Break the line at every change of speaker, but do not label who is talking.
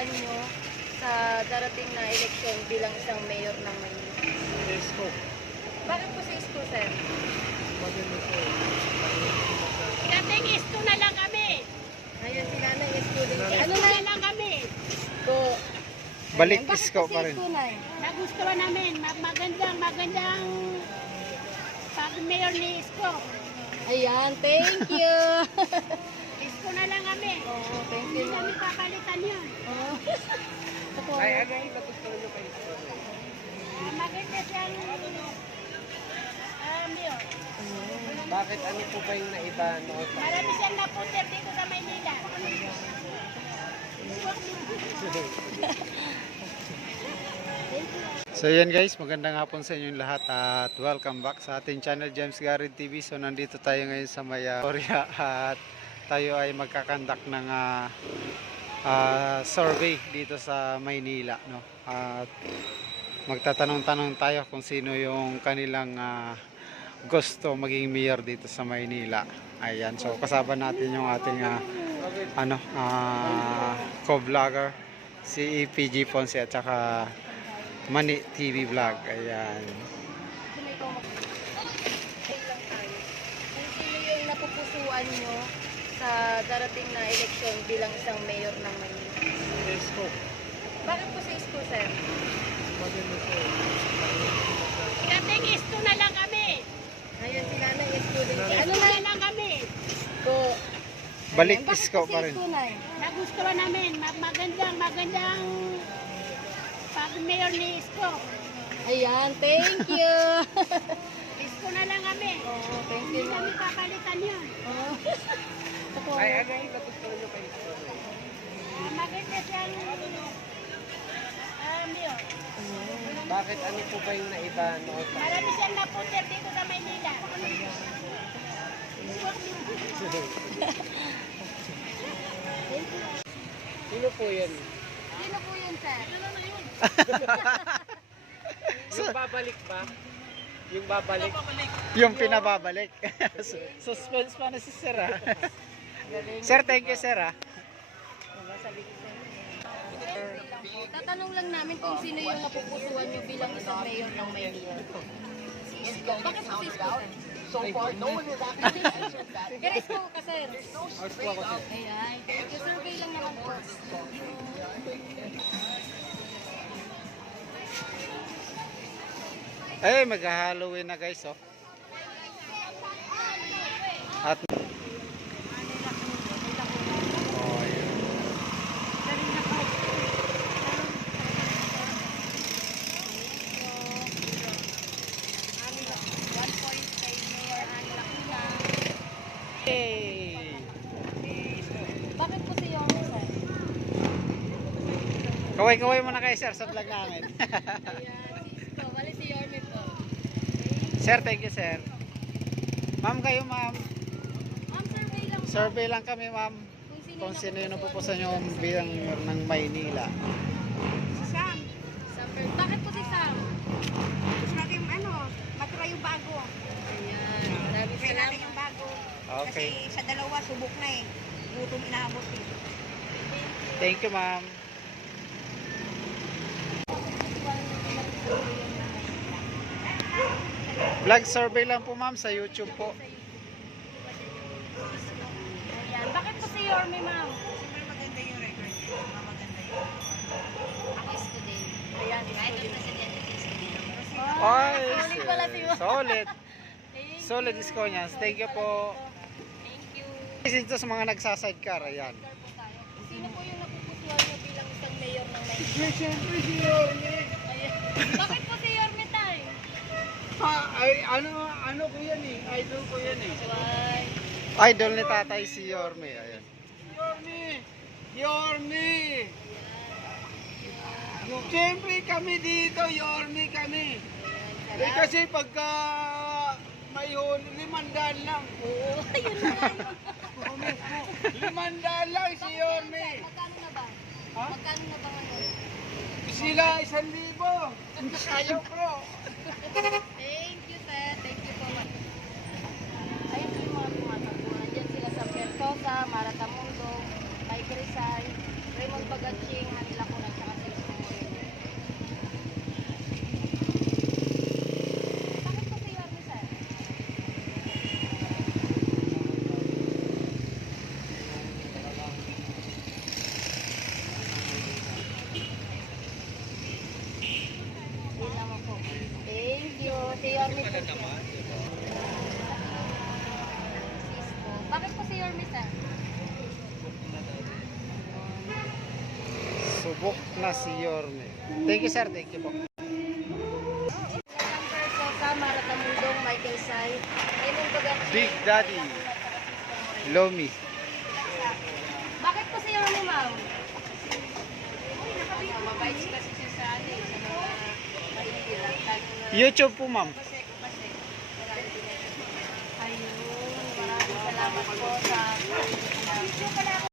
napupusuan nyo sa darating na eleksyon bilang isang mayor ng Maynila?
Isko.
Bakit po si Isko, sir?
Maganda po.
Dating isto na lang kami.
Ayun, si Nanay Isko din.
Ano na lang kami.
Isko.
Balik
Ayan, bakit
Isko
po si
pa rin.
Isko, Nay?
Nagustuhan namin. Magandang pag-mayor ni Isko.
Ayan, thank you.
Isko na lang kami.
Oo, thank
Hindi
you.
kami papalitan yun.
Oo.
Ay, ano yung natutunan nyo kay Isko?
Maganda siyang mayor.
Bakit ano po ba yung naiba noon?
Marami siyang naputir dito sa Maynila.
So yan guys, magandang hapon sa inyong lahat at welcome back sa ating channel James Garrett TV. So nandito tayo ngayon sa Maya Korea at tayo ay magkakandak ng survey dito sa Maynila, no? At magtatanong-tanong tayo kung sino yung kanilang gusto maging mayor dito sa Maynila. Ayan, so kasama natin yung ating co-vlogger si EPG Ponce at saka Mani TV Vlog. Ayan.
lang tayo. Kung sino yung napupusuan nyo sa darating na eleksyon bilang isang mayor ng Maynila?
Isko.
Bakit po si Isko, sir?
Maganda po.
Dating isto na lang kami.
Ayun, si Nanay Isko din.
Ano na lang kami.
Isko.
Balik
Ayan, bakit
Isko
po si
pa rin.
Isko, Nay?
Nagustuhan namin. Magandang pag-mayor ni Isko.
Ayan, thank you.
Isko na lang kami.
Oo, thank
Hindi
you.
kami papalitan yun.
Oo.
Ay, ano yung natutunan nyo kay Isko?
Maganda siyang mayor.
Bakit ano po ba yung naiba noon?
Marami siyang naputir dito sa Maynila.
Sino po yan?
Sino po yun, sir?
Yung babalik ba? Yung babalik?
Yung pinababalik. Suspense pa na si Sir. Sir, thank you Sir.
Tatanong lang namin kung sino yung napupusuan nyo bilang isang mayor ng Maynila. Si Isko. Bakit po si Isko, sir?
So far, no one has actually answered that.
Pero Isko ka, sir.
Isko ako sir.
Ayan, thank you. Survey lang naman po.
Ay, mag-Halloween na guys, oh. At oh, yun. Hey!
Bakit po si Yomo, sir?
Kaway-kaway muna kayo Sir sa vlog namin.
Ayan, si Isko. Bali si Yorme po.
Sir, thank you Sir. Ma'am kayo ma'am.
Ma'am, survey lang po.
Survey lang kami ma'am.
Kung
Kung sino yung napupusan
napupusuan
yung bilang mayor ng Maynila.
Sam,
Sam. Bakit po si Sam?
gusto natin matry yung bago.
Ayan, maraming
Try natin
salamat.
yung bago.
Okay.
Kasi sa dalawa, subok na eh. Gutom inaabot eh.
Thank you ma'am. Vlog survey lang po ma'am sa YouTube po.
Ayan. Bakit po si Yorme, ma'am? Siyempre maganda yung record niya. Maganda yun.
Ako Isko din.
Ayan.
Kahit ang presidente ni Isko din.
Ay,
solid pala si ma'am.
solid. Solid isko niya. Thank you po.
Thank you.
Ito sa mga nagsasidecar, ayan.
Sino po yung napupusuan nyo bilang isang mayor ng Maynila?
Siyempre si Yorme.
Ayan. Bakit po si Yorme tayo?
Ano ko yan eh. Idol ko yan eh.
Why?
Idol ni tatay si Yorme, ayan.
Yorme! Yorme! Siyempre kami dito, Yorme kami. Eh kasi pagka may huli, 500 lang.
Oo, ayun na nga yun.
500 lang si Yorme.
Magkano na ba?
Ha?
Magkano na ba ngayon?
Sila 1,000. Ayaw bro.
Thank you, sir. Thank you so much. Ayun po yung mga tumatakbo. Nandiyan sila sa Pertosa, Maratamundo, Mike Rizal, Raymond Bagatsing, Hanila
book na si Yorme. Thank you sir, thank you po.
Isang Persosa, Maratamundong, Michael Say. Ayun po ganun.
Big Daddy. Lomi.
Bakit po si Yorme, ma'am? Mabait kasi siya sa ano eh, sa mga mahihirap.
YouTube po ma'am.
Ayun, maraming salamat po sa